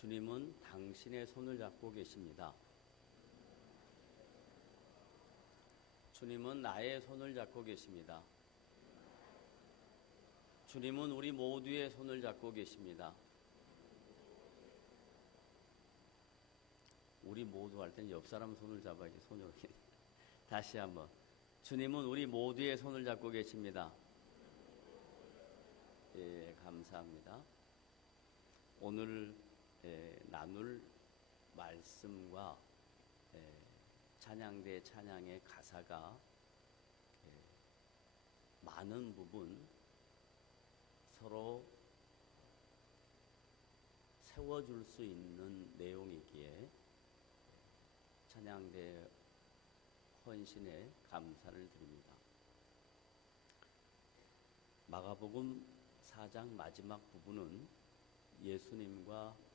주님은 당신의 손을 잡고 계십니다. 주님은 나의 손을 잡고 계십니다. 주님은 우리 모두의 손을 잡고 계십니다. 우리 모두 할 때는 옆 사람 손을 잡아야지 손이 이렇게. 다시 한번. 주님은 우리 모두의 손을 잡고 계십니다. 예, 감사합니다. 오늘 나눌 말씀과 찬양대 찬양의 가사가 많은 부분 서로 세워줄 수 있는 내용이기에 찬양대 헌신에 감사를 드립니다. 마가복음 4장 마지막 부분은 예수님과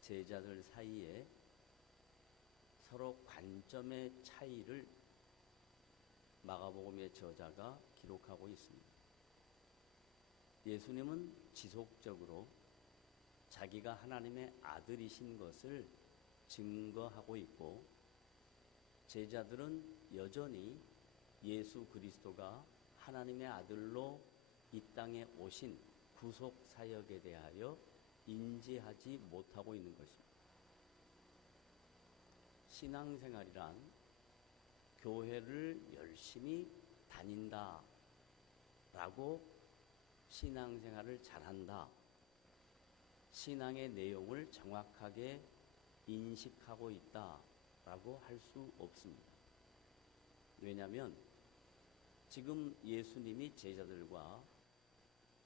제자들 사이에 서로 관점의 차이를 마가복음의 저자가 기록하고 있습니다. 예수님은 지속적으로 자기가 하나님의 아들이신 것을 증거하고 있고, 제자들은 여전히 예수 그리스도가 하나님의 아들로 이 땅에 오신 구속 사역에 대하여 인지하지 못하고 있는 것입니다. 신앙생활이란 교회를 열심히 다닌다 라고 신앙생활을 잘한다, 신앙의 내용을 정확하게 인식하고 있다 라고 할 수 없습니다. 왜냐하면 지금 예수님이 제자들과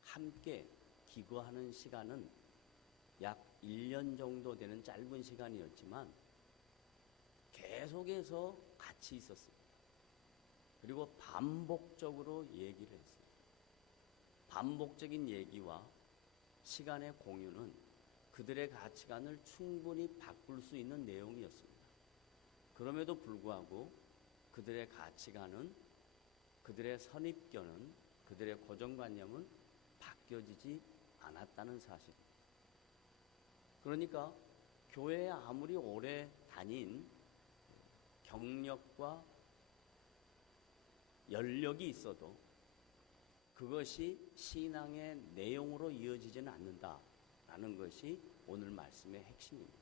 함께 기거하는 시간은 약 1년 정도 되는 짧은 시간이었지만 계속해서 같이 있었습니다. 그리고 반복적으로 얘기를 했습니다. 반복적인 얘기와 시간의 공유는 그들의 가치관을 충분히 바꿀 수 있는 내용이었습니다. 그럼에도 불구하고 그들의 가치관은, 그들의 선입견은, 그들의 고정관념은 바뀌어지지 않았다는 사실입니다. 그러니까 교회에 아무리 오래 다닌 경력과 연력이 있어도 그것이 신앙의 내용으로 이어지지는 않는다라는 것이 오늘 말씀의 핵심입니다.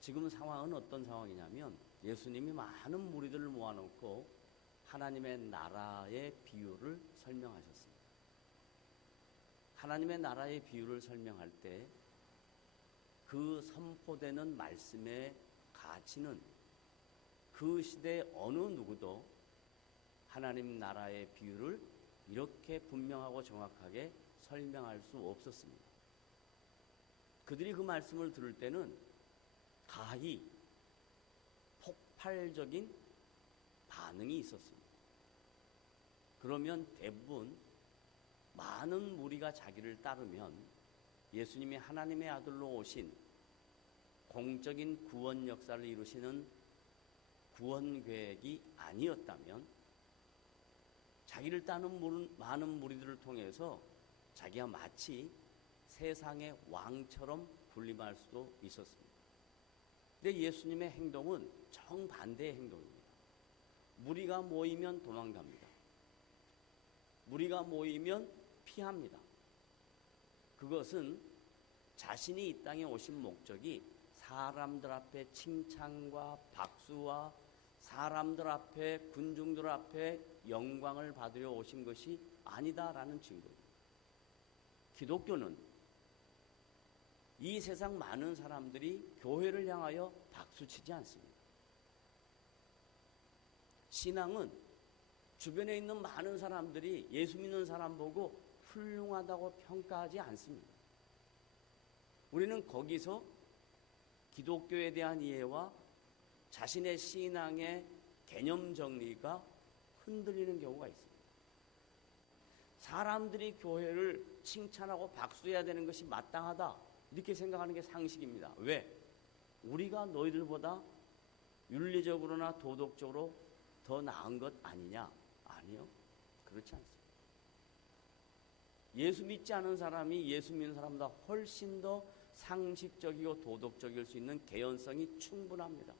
지금 상황은 어떤 상황이냐면 예수님이 많은 무리들을 모아놓고 하나님의 나라의 비유를 설명하셨습니다. 하나님의 나라의 비유를 설명할 때 그 선포되는 말씀의 가치는 그 시대 어느 누구도 하나님 나라의 비유를 이렇게 분명하고 정확하게 설명할 수 없었습니다. 그들이 그 말씀을 들을 때는 가히 폭발적인 반응이 있었습니다. 그러면 대부분 많은 무리가 자기를 따르면 예수님이 하나님의 아들로 오신 공적인 구원 역사를 이루시는 구원 계획이 아니었다면 자기를 따르는 많은 무리들을 통해서 자기가 마치 세상의 왕처럼 군림할 수도 있었습니다. 근데 예수님의 행동은 정반대의 행동입니다. 무리가 모이면 도망갑니다. 무리가 모이면 피합니다. 그것은 자신이 이 땅에 오신 목적이 사람들 앞에 칭찬과 박수와 사람들 앞에, 군중들 앞에 영광을 받으려 오신 것이 아니다라는 증거입니다. 기독교는 이 세상 많은 사람들이 교회를 향하여 박수치지 않습니다. 신앙은 주변에 있는 많은 사람들이 예수 믿는 사람 보고 훌륭하다고 평가하지 않습니다. 우리는 거기서 기독교에 대한 이해와 자신의 신앙의 개념 정리가 흔들리는 경우가 있습니다. 사람들이 교회를 칭찬하고 박수해야 되는 것이 마땅하다, 이렇게 생각하는 게 상식입니다. 왜? 우리가 너희들보다 윤리적으로나 도덕적으로 더 나은 것 아니냐? 아니요, 그렇지 않습니다. 예수 믿지 않은 사람이 예수 믿는 사람보다 훨씬 더 상식적이고 도덕적일 수 있는 개연성이 충분합니다.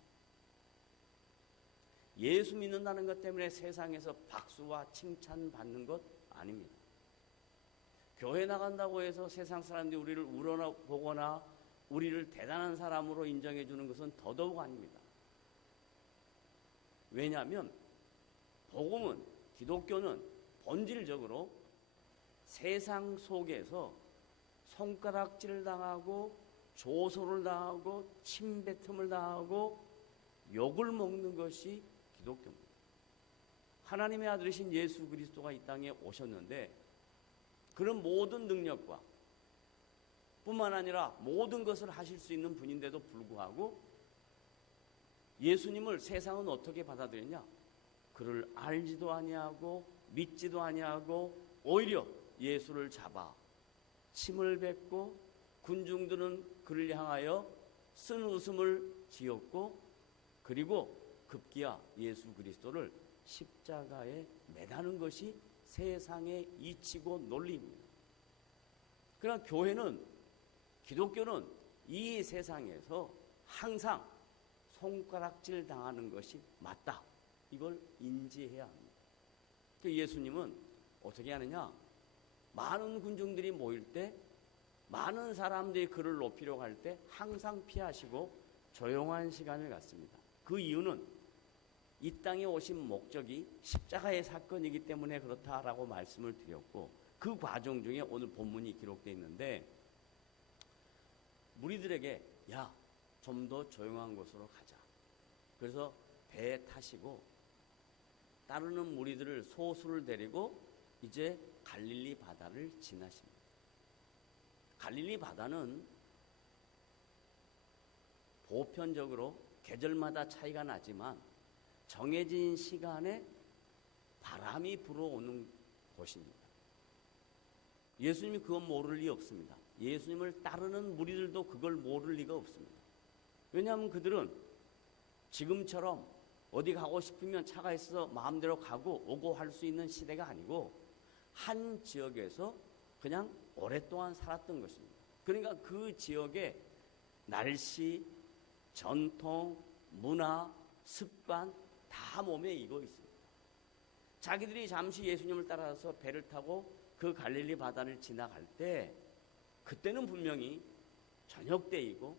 예수 믿는다는 것 때문에 세상에서 박수와 칭찬받는 것 아닙니다. 교회 나간다고 해서 세상 사람들이 우리를 우러보거나 우리를 대단한 사람으로 인정해 주는 것은 더더욱 아닙니다. 왜냐하면 복음은, 기독교는 본질적으로 세상 속에서 손가락질을 당하고 조소를 당하고 침뱉음을 당하고 욕을 먹는 것이 기독교입니다. 하나님의 아들이신 예수 그리스도가 이 땅에 오셨는데 그런 모든 능력과 뿐만 아니라 모든 것을 하실 수 있는 분인데도 불구하고 예수님을 세상은 어떻게 받아들였냐? 그를 알지도 아니하고 믿지도 아니하고 오히려 예수를 잡아 침을 뱉고 군중들은 그를 향하여 쓴 웃음을 지었고 그리고 급기야 예수 그리스도를 십자가에 매다는 것이 세상의 이치고 논리입니다. 그러나 교회는, 기독교는 이 세상에서 항상 손가락질 당하는 것이 맞다. 이걸 인지해야 합니다. 예수님은 어떻게 하느냐? 많은 군중들이 모일 때, 많은 사람들이 그를 높이려고 할 때 항상 피하시고 조용한 시간을 갖습니다. 그 이유는 이 땅에 오신 목적이 십자가의 사건이기 때문에 그렇다라고 말씀을 드렸고, 그 과정 중에 오늘 본문이 기록되어 있는데 무리들에게 야, 좀 더 조용한 곳으로 가자. 그래서 배에 타시고 따르는 무리들을 소수를 데리고 이제 갈릴리 바다를 지나십니다. 갈릴리 바다는 보편적으로 계절마다 차이가 나지만 정해진 시간에 바람이 불어오는 곳입니다. 예수님이 그건 모를 리 없습니다. 예수님을 따르는 무리들도 그걸 모를 리가 없습니다. 왜냐하면 그들은 지금처럼 어디 가고 싶으면 차가 있어서 마음대로 가고 오고 할 수 있는 시대가 아니고 한 지역에서 그냥 오랫동안 살았던 것입니다. 그러니까 그 지역의 날씨, 전통, 문화, 습관 다 몸에 익어 있습니다. 자기들이 잠시 예수님을 따라서 배를 타고 그 갈릴리 바다를 지나갈 때 그때는 분명히 저녁 때이고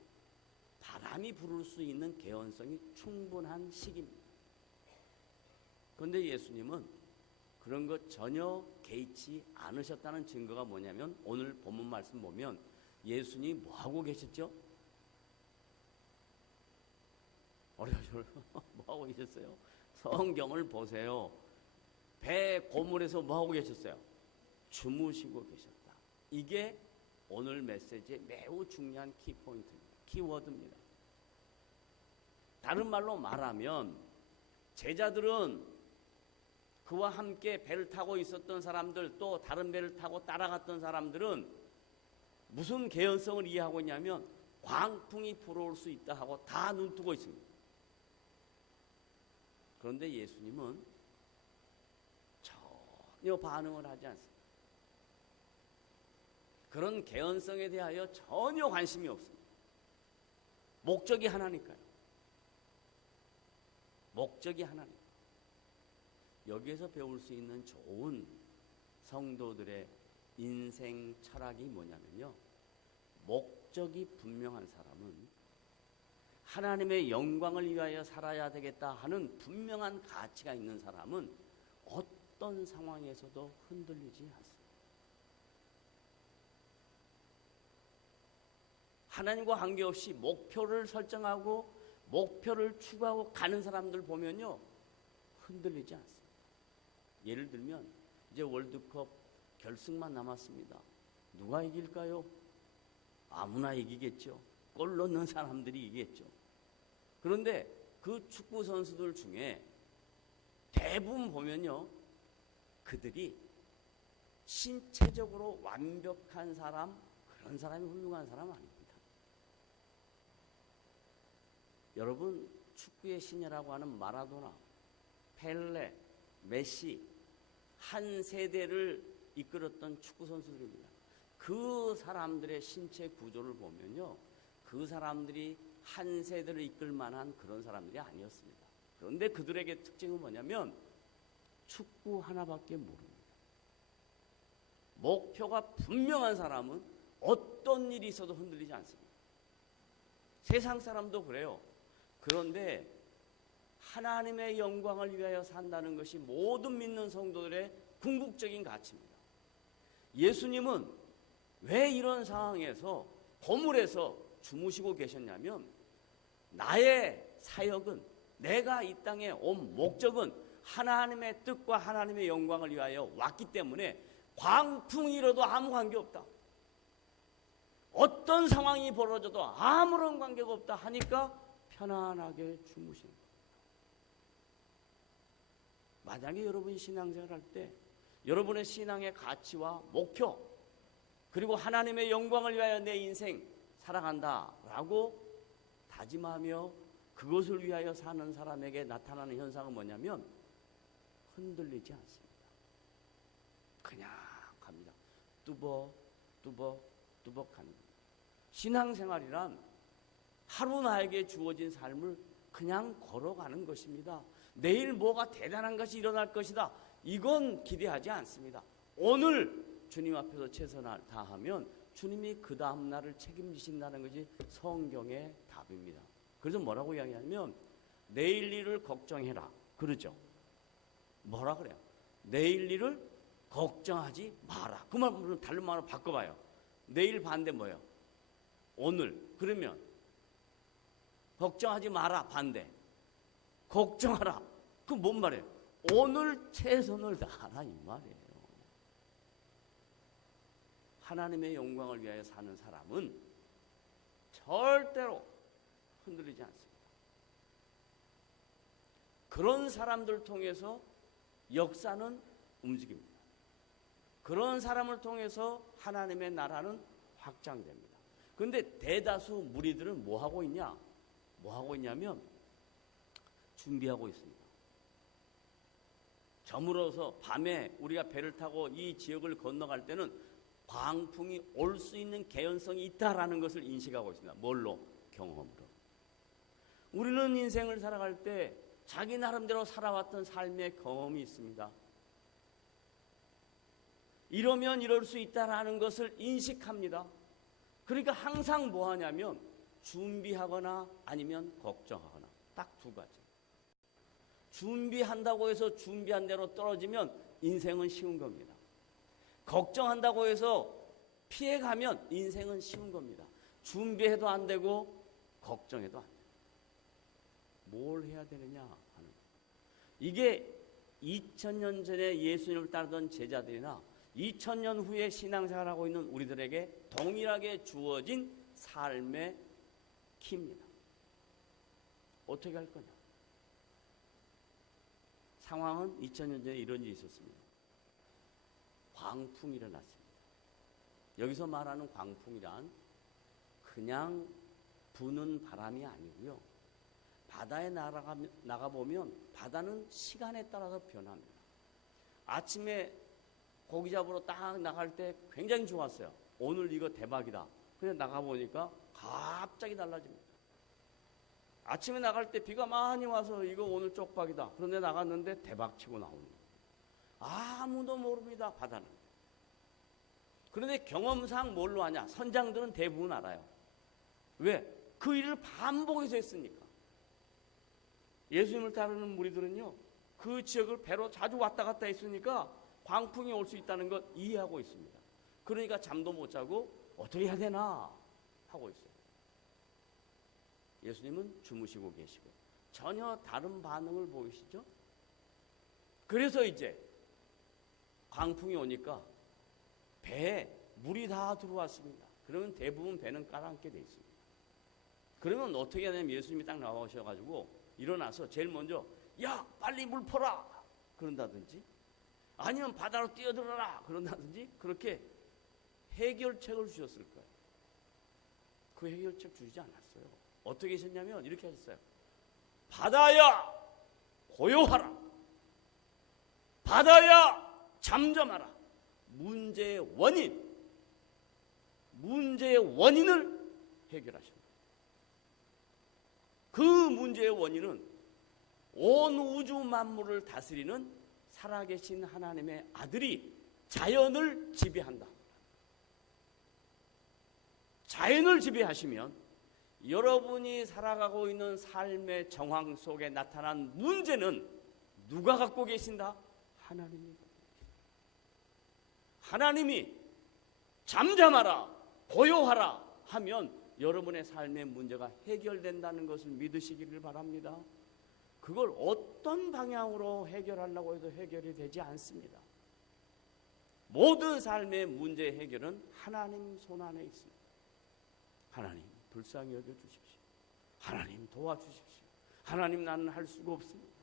바람이 부를 수 있는 개연성이 충분한 시기입니다. 그런데 예수님은 그런 것 전혀 개의치 않으셨다는 증거가 뭐냐면 오늘 본문 말씀 보면 예수님이 뭐하고 계셨죠? 어려워요. 뭐하고 계셨어요? 성경을 보세요. 배 고물에서 뭐하고 계셨어요? 주무시고 계셨다. 이게 오늘 메시지의 매우 중요한 키포인트입니다. 키워드입니다. 다른 말로 말하면 제자들은 그와 함께 배를 타고 있었던 사람들, 또 다른 배를 타고 따라갔던 사람들은 무슨 개연성을 이해하고 있냐면 광풍이 불어올 수 있다 하고 다 눈뜨고 있습니다. 그런데 예수님은 전혀 반응을 하지 않습니다. 그런 개연성에 대하여 전혀 관심이 없습니다. 목적이 하나니까요. 목적이 하나니까. 여기에서 배울 수 있는 좋은 성도들의 인생 철학이 뭐냐면요. 목적이 분명한 사람은 하나님의 영광을 위하여 살아야 되겠다 하는 분명한 가치가 있는 사람은 어떤 상황에서도 흔들리지 않습니다. 하나님과 관계없이 목표를 설정하고 목표를 추구하고 가는 사람들 보면요. 흔들리지 않습니다. 예를 들면 이제 월드컵 결승만 남았습니다. 누가 이길까요? 아무나 이기겠죠. 골 넣는 사람들이 이기겠죠. 그런데 그 축구 선수들 중에 대부분 보면요. 그들이 신체적으로 완벽한 사람, 그런 사람이 훌륭한 사람 아닙니다. 여러분 축구의 신이라고 하는 마라도나, 펠레, 메시 한 세대를 이끌었던 축구 선수들입니다. 그 사람들의 신체 구조를 보면요, 그 사람들이 한 세대를 이끌 만한 그런 사람들이 아니었습니다. 그런데 그들에게 특징은 뭐냐면 축구 하나밖에 모릅니다. 목표가 분명한 사람은 어떤 일이 있어도 흔들리지 않습니다. 세상 사람도 그래요. 그런데 하나님의 영광을 위하여 산다는 것이 모든 믿는 성도들의 궁극적인 가치입니다. 예수님은 왜 이런 상황에서 고물에서 주무시고 계셨냐면, 나의 사역은, 내가 이 땅에 온 목적은 하나님의 뜻과 하나님의 영광을 위하여 왔기 때문에 광풍이 일어도 아무 관계없다, 어떤 상황이 벌어져도 아무런 관계가 없다 하니까 편안하게 주무시는 거예요. 만약에 여러분이 신앙생활 할 때 여러분의 신앙의 가치와 목표, 그리고 하나님의 영광을 위하여 내 인생 살아간다라고 다짐하며 그것을 위하여 사는 사람에게 나타나는 현상은 뭐냐면 흔들리지 않습니다. 그냥 갑니다. 뚜벅 가는 겁니다. 신앙생활이란 하루 나에게 주어진 삶을 그냥 걸어가는 것입니다. 내일 뭐가 대단한 것이 일어날 것이다, 이건 기대하지 않습니다. 오늘 주님 앞에서 최선을 다하면 주님이 그 다음 날을 책임지신다는 것이 성경의 답입니다. 그래서 뭐라고 이야기하냐면 내일 일을 걱정해라 그러죠. 뭐라 그래요? 내일 일을 걱정하지 마라. 그 말을 다른 말로 바꿔봐요. 내일 반대 뭐예요? 오늘. 그러면 걱정하지 마라 반대, 걱정하라. 그 뭔 말이에요? 오늘 최선을 다하라 이 말이에요. 하나님의 영광을 위하여 사는 사람은 절대로 흔들리지 않습니다. 그런 사람들 통해서 역사는 움직입니다. 그런 사람을 통해서 하나님의 나라는 확장됩니다. 그런데 대다수 무리들은 뭐 하고 있냐? 뭐 하고 있냐면 준비하고 있습니다. 저물어서 밤에 우리가 배를 타고 이 지역을 건너갈 때는 광풍이 올 수 있는 개연성이 있다라는 것을 인식하고 있습니다. 뭘로? 경험으로. 우리는 인생을 살아갈 때 자기 나름대로 살아왔던 삶의 경험이 있습니다. 이러면 이럴 수 있다라는 것을 인식합니다. 그러니까 항상 뭐 하냐면 준비하거나 아니면 걱정하거나, 딱 두 가지. 준비한다고 해서 준비한 대로 떨어지면 인생은 쉬운 겁니다. 걱정한다고 해서 피해가면 인생은 쉬운 겁니다. 준비해도 안 되고 걱정해도 안 돼요. 뭘 해야 되느냐 하는 거예요. 이게 2000년 전에 예수님을 따르던 제자들이나 2000년 후에 신앙생활하고 있는 우리들에게 동일하게 주어진 삶의 키입니다. 어떻게 할 거냐? 상황은 2000년 전에 이런 일이 있었습니다. 광풍이 일어났습니다. 여기서 말하는 광풍이란 그냥 부는 바람이 아니고요. 바다에 나가보면 바다는 시간에 따라서 변합니다. 아침에 고기 잡으러 딱 나갈 때 굉장히 좋았어요. 오늘 이거 대박이다. 그냥 나가보니까 갑자기 달라집니다. 아침에 나갈 때 비가 많이 와서 이거 오늘 쪽박이다. 그런데 나갔는데 대박치고 나옵니다. 아무도 모릅니다, 바다는. 그런데 경험상 뭘로 하냐? 선장들은 대부분 알아요. 왜? 그 일을 반복해서 했으니까. 예수님을 따르는 무리들은요, 그 지역을 배로 자주 왔다 갔다 했으니까 광풍이 올 수 있다는 것 이해하고 있습니다. 그러니까 잠도 못 자고 어떻게 해야 되나 하고 있어요. 예수님은 주무시고 계시고 전혀 다른 반응을 보이시죠? 그래서 이제 광풍이 오니까 배에 물이 다 들어왔습니다. 그러면 대부분 배는 가라앉게 돼 있습니다. 그러면 어떻게 하냐면 예수님이 딱 나오셔가지고 일어나서 제일 먼저 야 빨리 물 퍼라 그런다든지, 아니면 바다로 뛰어들어라 그런다든지, 그렇게 해결책을 주셨을 거예요. 그 해결책 주지 않았어요. 어떻게 하셨냐면 이렇게 하셨어요. 바다야 고요하라, 바다야 잠잠하라, 문제의 원인을 해결하십니다. 그 문제의 원인은 온 우주 만물을 다스리는 살아계신 하나님의 아들이 자연을 지배한다. 자연을 지배하시면 여러분이 살아가고 있는 삶의 정황 속에 나타난 문제는 누가 갖고 계신다? 하나님이. 하나님이 잠잠하라, 고요하라 하면 여러분의 삶의 문제가 해결된다는 것을 믿으시기를 바랍니다. 그걸 어떤 방향으로 해결하려고 해도 해결이 되지 않습니다. 모든 삶의 문제 해결은 하나님 손안에 있습니다. 하나님 불쌍히 여겨주십시오. 하나님 도와주십시오. 하나님 나는 할 수가 없습니다.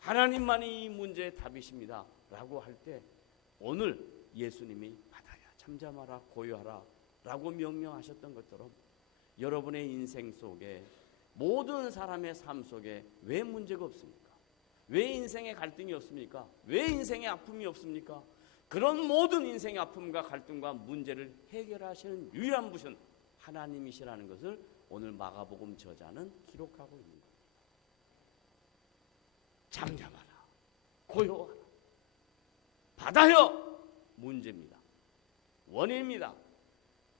하나님만이 이 문제의 답이십니다 라고 할 때 오늘 예수님이 바다야 잠잠하라 고요하라 라고 명령하셨던 것처럼 여러분의 인생 속에 모든 사람의 삶 속에 왜 문제가 없습니까? 왜 인생의 갈등이 없습니까? 왜 인생의 아픔이 없습니까? 그런 모든 인생의 아픔과 갈등과 문제를 해결하시는 유일한 분은 하나님이시라는 것을 오늘 마가복음 저자는 기록하고 있는 겁니다. 잠잠하라, 고요하라. 바다여 문제입니다. 원인입니다.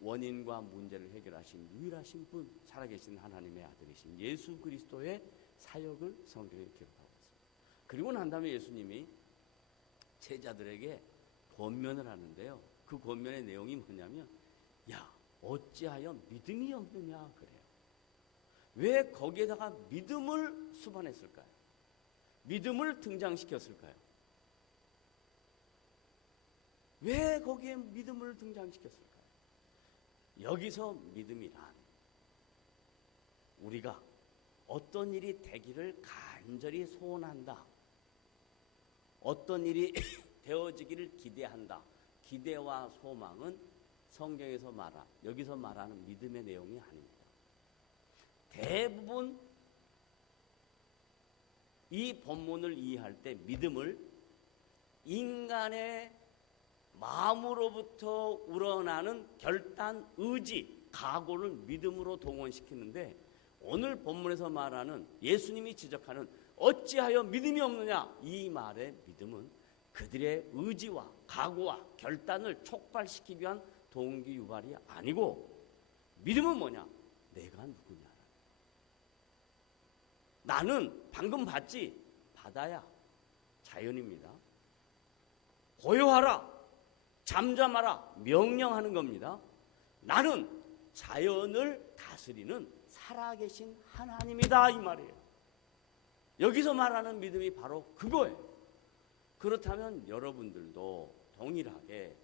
원인과 문제를 해결하신 유일하신 분, 살아계신 하나님의 아들이신 예수 그리스도의 사역을 성경에 기록하고 있습니다. 그리고 난 다음에 예수님이 제자들에게 권면을 하는데요. 그 권면의 내용이 뭐냐면 야 어찌하여 믿음이 없느냐 그래요. 왜 거기에다가 믿음을 수반했을까요? 믿음을 등장시켰을까요? 왜 거기에 믿음을 등장시켰을까요? 여기서 믿음이란 우리가 어떤 일이 되기를 간절히 소원한다. 어떤 일이 되어지기를 기대한다. 기대와 소망은 성경에서 여기서 말하는 믿음의 내용이 아닙니다. 대부분 이 본문을 이해할 때 믿음을 인간의 마음으로부터 우러나는 결단, 의지, 각오를 믿음으로 동원시키는데 오늘 본문에서 말하는 예수님이 지적하는 어찌하여 믿음이 없느냐 이 말의 믿음은 그들의 의지와 각오와 결단을 촉발시키기 위한 동기 유발이 아니고 믿음은 뭐냐? 내가 누구냐? 나는 방금 봤지? 바다야. 자연입니다. 고요하라. 잠잠하라. 명령하는 겁니다. 나는 자연을 다스리는 살아계신 하나님이다 이 말이에요. 여기서 말하는 믿음이 바로 그거예요. 그렇다면 여러분들도 동일하게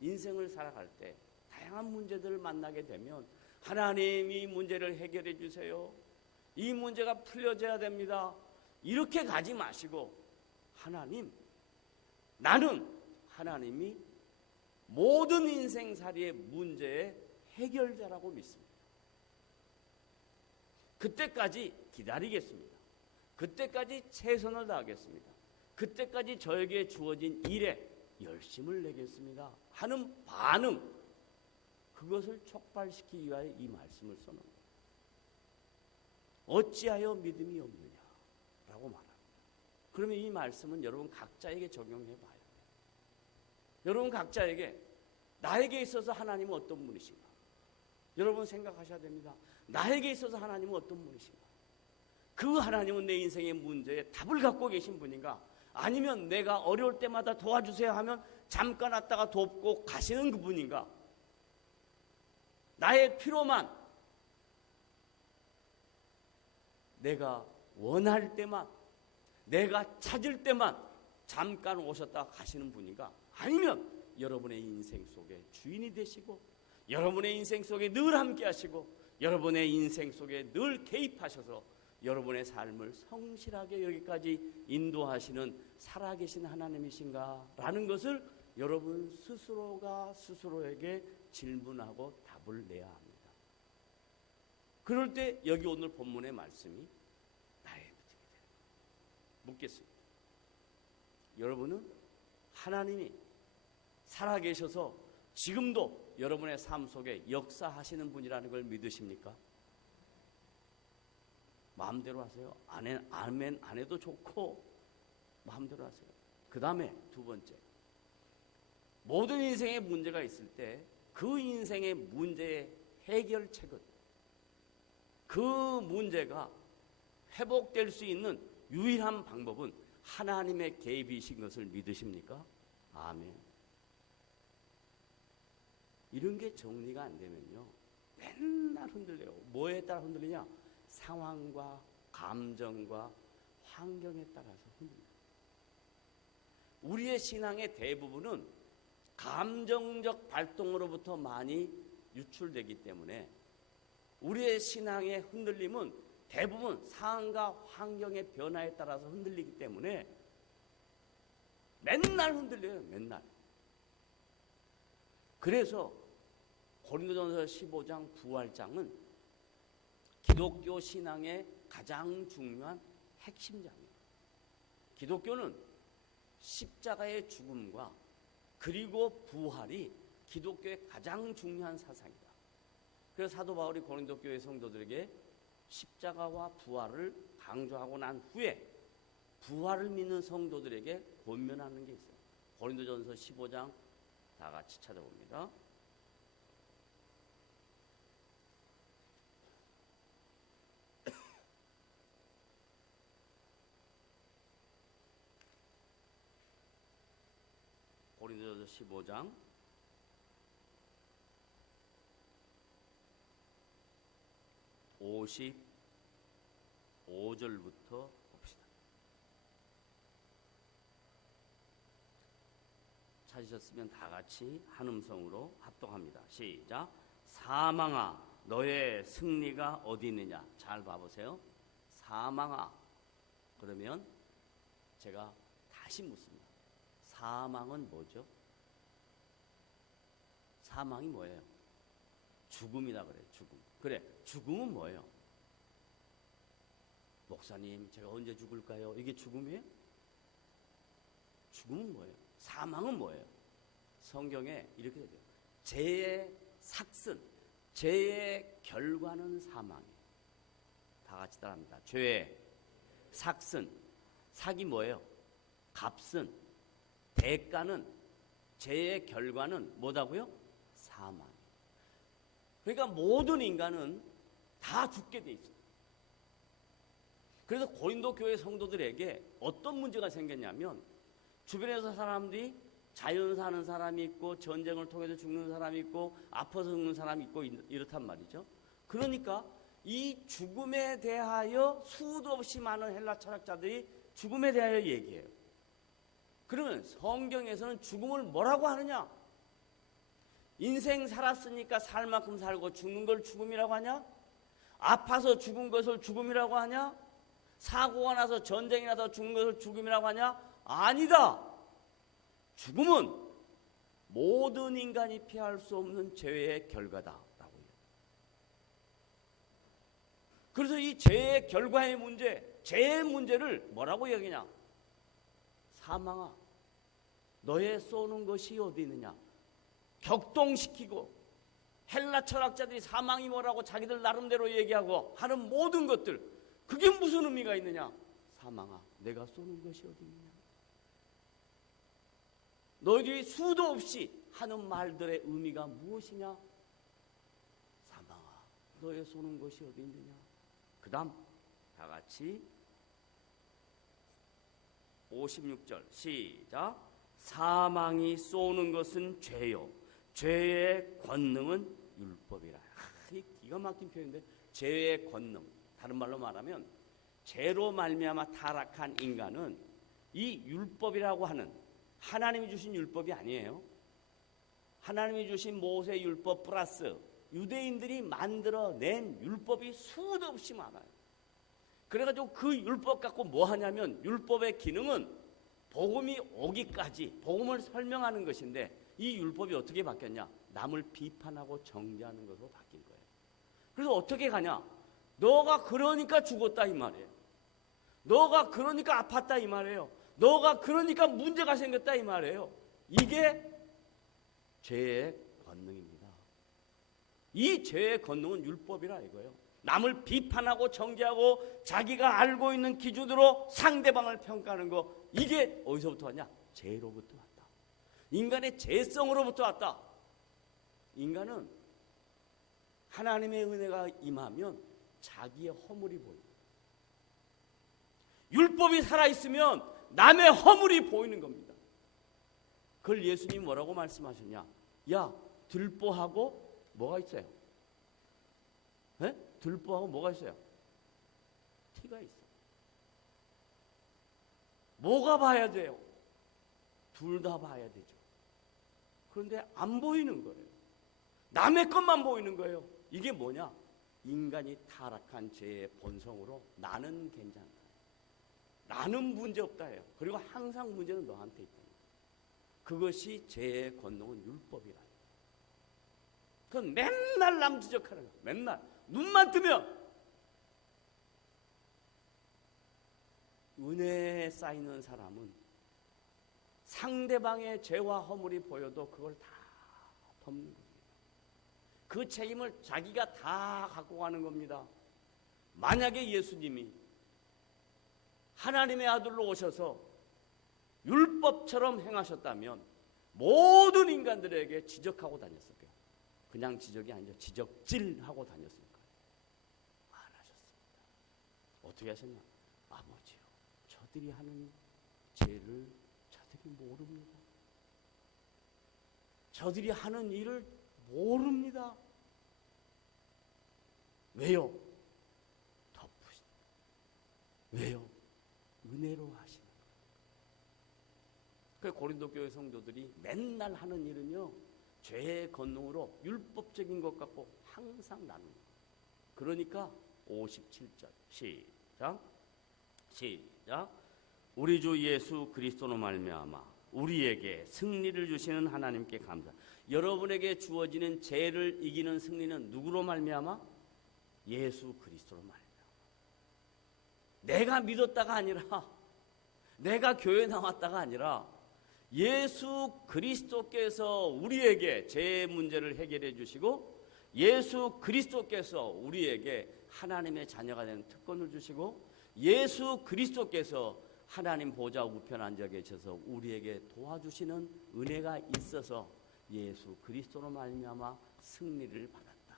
인생을 살아갈 때 다양한 문제들을 만나게 되면 하나님이 문제를 해결해 주세요. 이 문제가 풀려져야 됩니다. 이렇게 가지 마시고 하나님, 나는 하나님이 모든 인생살이의 문제의 해결자라고 믿습니다. 그때까지 기다리겠습니다. 그때까지 최선을 다하겠습니다. 그때까지 저에게 주어진 일에 열심을 내겠습니다 하는 반응, 그것을 촉발시키기 위하여 이 말씀을 써놓습니다. 어찌하여 믿음이 없느냐 라고 말합니다. 그러면 이 말씀은 여러분 각자에게 적용해 봐요. 여러분 각자에게 나에게 있어서 하나님은 어떤 분이신가? 여러분 생각하셔야 됩니다. 나에게 있어서 하나님은 어떤 분이신가? 그 하나님은 내 인생의 문제에 답을 갖고 계신 분인가? 아니면 내가 어려울 때마다 도와주세요 하면 잠깐 왔다가 돕고 가시는 그분인가? 나의 필요만 내가 원할 때만, 내가 찾을 때만 잠깐 오셨다가 가시는 분인가? 아니면 여러분의 인생 속에 주인이 되시고 여러분의 인생 속에 늘 함께 하시고 여러분의 인생 속에 늘 개입하셔서 여러분의 삶을 성실하게 여기까지 인도하시는 살아계신 하나님이신가? 라는 것을 여러분 스스로가 스스로에게 질문하고 답을 내야 합니다. 그럴 때 여기 오늘 본문의 말씀이 나의 믿음이 됩니다. 묻겠습니다. 여러분은 하나님이 살아계셔서 지금도 여러분의 삶 속에 역사하시는 분이라는 걸 믿으십니까? 마음대로 하세요. 아멘 안 해도 좋고 마음대로 하세요. 그 다음에 두 번째, 모든 인생에 문제가 있을 때 그 인생의 문제의 해결책은, 그 문제가 회복될 수 있는 유일한 방법은 하나님의 개입이신 것을 믿으십니까? 아멘. 이런 게 정리가 안 되면요, 맨날 흔들려요. 뭐에 따라 흔들리냐? 상황과 감정과 환경에 따라서 흔들려요. 우리의 신앙의 대부분은 감정적 발동으로부터 많이 유출되기 때문에 우리의 신앙의 흔들림은 대부분 상황과 환경의 변화에 따라서 흔들리기 때문에 맨날 흔들려요. 맨날. 그래서 고린도전서 15장 부활장은 기독교 신앙의 가장 중요한 핵심장이에요. 기독교는 십자가의 죽음과 그리고 부활이 기독교의 가장 중요한 사상이다. 그래서 사도 바울이 고린도 교회 성도들에게 십자가와 부활을 강조하고 난 후에 부활을 믿는 성도들에게 권면하는 게 있어요. 고린도전서 15장 다 같이 찾아봅니다. 고린도전서 15장 55절부터 봅시다. 찾으셨으면 다 같이 한 음성으로 합독합니다. 시작. 사망아 너의 승리가 어디 있느냐. 잘 봐보세요. 사망아. 그러면 제가 다시 묻습니다. 사망은 뭐죠? 사망이 뭐예요? 죽음이라 그래요. 죽음. 그래, 죽음은 뭐예요? 목사님, 제가 언제 죽을까요? 이게 죽음이에요? 죽음은 뭐예요? 사망은 뭐예요? 성경에 이렇게 되죠. 죄의 삭슨, 죄의 결과는 사망이에요. 다 같이 따라합니다. 죄의 삭슨, 삭이 뭐예요? 값은, 대가는, 죄의 결과는 뭐다고요? 사망. 그러니까 모든 인간은 다 죽게 돼 있어요. 그래서 고린도 교회 성도들에게 어떤 문제가 생겼냐면, 주변에서 사람들이 자연사 하는 사람이 있고 전쟁을 통해서 죽는 사람이 있고 아파서 죽는 사람이 있고 이렇단 말이죠. 그러니까 이 죽음에 대하여 수도 없이 많은 헬라 철학자들이 죽음에 대하여 얘기해요. 그러면 성경에서는 죽음을 뭐라고 하느냐? 인생 살았으니까 살 만큼 살고 죽는 걸 죽음이라고 하냐? 아파서 죽은 것을 죽음이라고 하냐? 사고가 나서 전쟁이 나서 죽는 것을 죽음이라고 하냐? 아니다. 죽음은 모든 인간이 피할 수 없는 죄의 결과다라고 해요. 그래서 이 죄의 결과의 문제, 죄의 문제를 뭐라고 여기냐? 사망아, 너의 쏘는 것이 어디 있느냐? 격동시키고 헬라 철학자들이 사망이 뭐라고 자기들 나름대로 얘기하고 하는 모든 것들, 그게 무슨 의미가 있느냐? 사망아, 내가 쏘는 것이 어디 있느냐? 너희들이 수도 없이 하는 말들의 의미가 무엇이냐? 사망아, 너의 쏘는 것이 어디 있느냐? 그 다음 다 같이 56절 시작. 사망이 쏘는 것은 죄요, 죄의 권능은 율법이라. 기가 막힌 표현인데, 죄의 권능, 다른 말로 말하면 죄로 말미암아 타락한 인간은 이 율법이라고 하는 하나님이 주신 율법이 아니에요. 하나님이 주신 모세 율법 플러스 유대인들이 만들어낸 율법이 수도 없이 많아요. 그래가지고 그 율법 갖고 뭐 하냐면, 율법의 기능은 복음이 오기까지 복음을 설명하는 것인데, 이 율법이 어떻게 바뀌었냐? 남을 비판하고 정죄하는 것으로 바뀐 거예요. 그래서 어떻게 가냐? 너가 그러니까 죽었다 이 말이에요. 너가 그러니까 아팠다 이 말이에요. 너가 그러니까 문제가 생겼다 이 말이에요. 이게 죄의 권능입니다. 이 죄의 권능은 율법이라 이거예요. 남을 비판하고 정죄하고 자기가 알고 있는 기준으로 상대방을 평가하는 거, 이게 어디서부터 왔냐? 죄로부터 왔다. 인간의 죄성으로부터 왔다. 인간은 하나님의 은혜가 임하면 자기의 허물이 보입니다. 율법이 살아있으면 남의 허물이 보이는 겁니다. 그걸 예수님이 뭐라고 말씀하셨냐? 야, 들보하고 뭐가 있어요? 네? 들보하고 뭐가 있어요? 티가 있어요. 뭐가 봐야 돼요? 둘 다 봐야 되죠. 그런데 안 보이는 거예요. 남의 것만 보이는 거예요. 이게 뭐냐? 인간이 타락한 죄의 본성으로 나는 괜찮다, 나는 문제없다 해요. 그리고 항상 문제는 너한테 있다. 그것이 죄의 권능은 율법이라. 그건 맨날 남 지적하는 거예요. 맨날 눈만 뜨면. 은혜에 쌓이는 사람은 상대방의 죄와 허물이 보여도 그걸 다 덮는 겁니다. 그 책임을 자기가 다 갖고 가는 겁니다. 만약에 예수님이 하나님의 아들로 오셔서 율법처럼 행하셨다면 모든 인간들에게 지적하고 다녔을 거예요. 그냥 지적이 아니죠. 지적질하고 다녔을 거예요. 안 하셨습니다. 어떻게 하셨냐? 아버지요, 저들이 하는 죄를 저들이 모릅니다. 저들이 하는 일을 모릅니다. 왜요? 덮으시. 왜요? 은혜로 하시는 거예요. 그 고린도 교회 성도들이 맨날 하는 일은요, 죄의 권능으로 율법적인 것 같고 항상 나누는 거예요. 그러니까 57절 시작. 우리 주 예수 그리스도로 말미암아 우리에게 승리를 주시는 하나님께 감사. 여러분에게 주어지는 죄를 이기는 승리는 누구로 말미암아? 예수 그리스도로 말미암아. 내가 믿었다가 아니라, 내가 교회 나왔다가 아니라 예수 그리스도께서 우리에게 죄 문제를 해결해 주시고, 예수 그리스도께서 우리에게 하나님의 자녀가 되는 특권을 주시고, 예수 그리스도께서 하나님 보좌 우편 앉아 계셔서 우리에게 도와주시는 은혜가 있어서 예수 그리스도로 말미암아 승리를 받았다.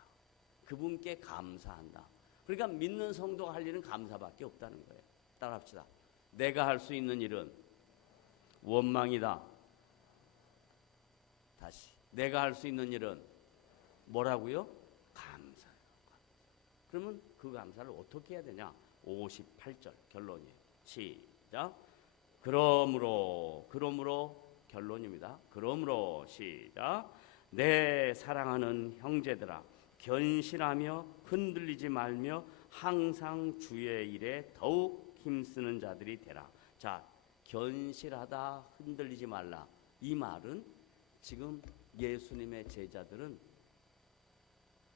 그분께 감사한다. 그러니까 믿는 성도가 할 일은 감사밖에 없다는 거예요. 따라합시다. 내가 할 수 있는 일은 원망이다. 다시, 내가 할 수 있는 일은 뭐라고요? 감사예요. 그러면 그 감사를 어떻게 해야 되냐? 58절 결론이에요. 시작. 그러므로 결론입니다. 그러므로 시작. 내 사랑하는 형제들아, 견실하며 흔들리지 말며 항상 주의 일에 더욱 힘쓰는 자들이 되라. 자, 견실하다, 흔들리지 말라. 이 말은 지금 예수님의 제자들은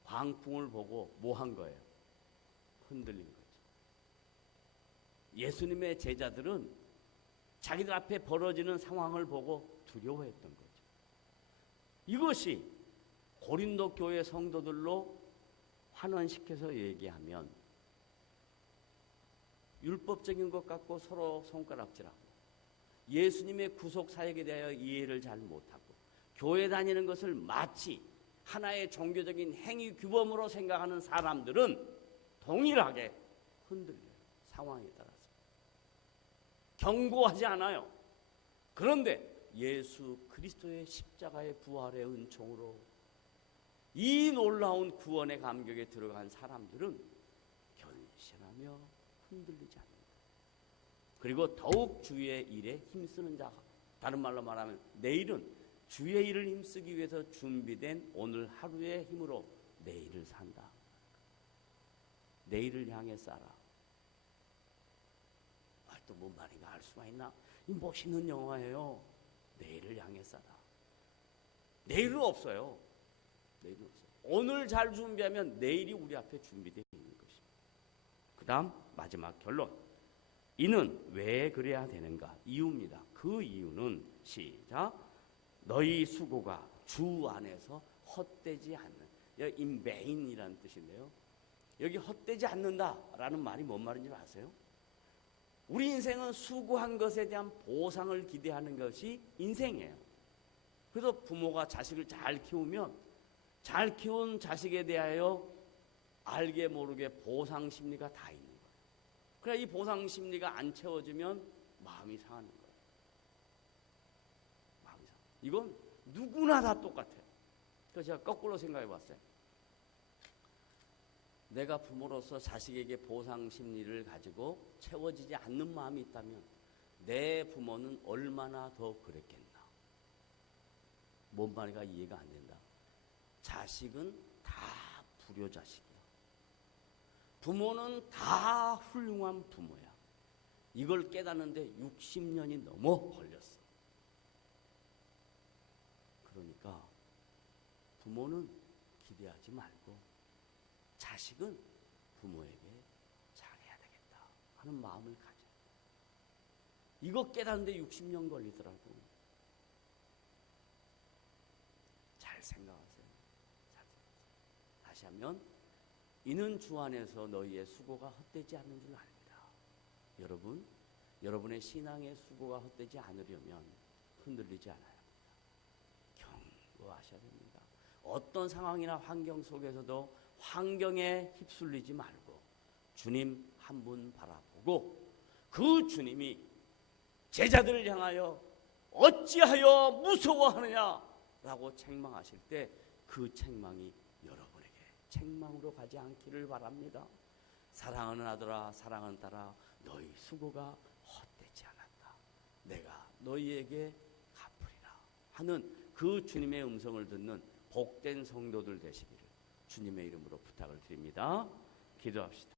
광풍을 보고 뭐 한 거예요? 흔들린 거죠. 예수님의 제자들은 자기들 앞에 벌어지는 상황을 보고 두려워했던 거죠. 이것이 고린도 교회 성도들로 환원시켜서 얘기하면 율법적인 것 같고 서로 손가락질하고 예수님의 구속 사역에 대하여 이해를 잘 못하고 교회 다니는 것을 마치 하나의 종교적인 행위 규범으로 생각하는 사람들은 동일하게 흔들려요. 상황에 따라서. 경고하지 않아요. 그런데 예수 그리스도의 십자가의 부활의 은총으로 이 놀라운 구원의 감격에 들어간 사람들은 견실하며 흔들리지 않는다. 그리고 더욱 주의 일에 힘쓰는 자가, 다른 말로 말하면 내일은 주의 일을 힘쓰기 위해서 준비된 오늘 하루의 힘으로 내일을 산다. 내일을 향해 살아. 또 뭔 말인가 알 수가 있나? 이 멋있는 영화예요. 내일을 향해 살아. 내일은 없어요. 내일은 없어요. 오늘 잘 준비하면 내일이 우리 앞에 준비되어 있는 것입니다. 그 다음 마지막 결론. 이는 왜 그래야 되는가? 이유입니다. 그 이유는 시작. 너희 수고가 주 안에서 헛되지 않는, 여기 in vain이라는 뜻인데요. 여기 헛되지 않는다라는 말이 뭔 말인지 아세요? 우리 인생은 수고한 것에 대한 보상을 기대하는 것이 인생이에요. 그래서 부모가 자식을 잘 키우면 잘 키운 자식에 대하여 알게 모르게 보상 심리가 다 있는 거예요. 그래 이 보상 심리가 안 채워지면 마음이 상하는 거예요. 마음이 상해. 이건 누구나 다 똑같아요. 그래서 제가 거꾸로 생각해 봤어요. 내가 부모로서 자식에게 보상 심리를 가지고 채워지지 않는 마음이 있다면 내 부모는 얼마나 더 그랬겠나. 뭔 말인가 이해가 안 된다. 자식은 다 불효자식이야. 부모는 다 훌륭한 부모야. 이걸 깨닫는데 60년이 넘어 걸렸어. 그러니까 부모는 기대하지 말고 자식은 부모에게 잘해야 되겠다 하는 마음을 가져야 돼. 이거 깨닫는데 60년 걸리더라고. 잘 생각하세요. 다시 하면 이는 주 안에서 너희의 수고가 헛되지 않는 줄 압니다. 여러분, 여러분의 신앙의 수고가 헛되지 않으려면 흔들리지 않아야 합니다. 경고하셔야 됩니다. 어떤 상황이나 환경 속에서도 환경에 휩쓸리지 말고 주님 한 분 바라보고 그 주님이 제자들을 향하여 어찌하여 무서워하느냐라고 책망하실 때 그 책망이 여러분에게 책망으로 가지 않기를 바랍니다. 사랑하는 아들아 사랑하는 딸아 너희 수고가 헛되지 않았다. 내가 너희에게 갚으리라 하는 그 주님의 음성을 듣는 복된 성도들 되시기를 주님의 이름으로 부탁을 드립니다. 기도합시다.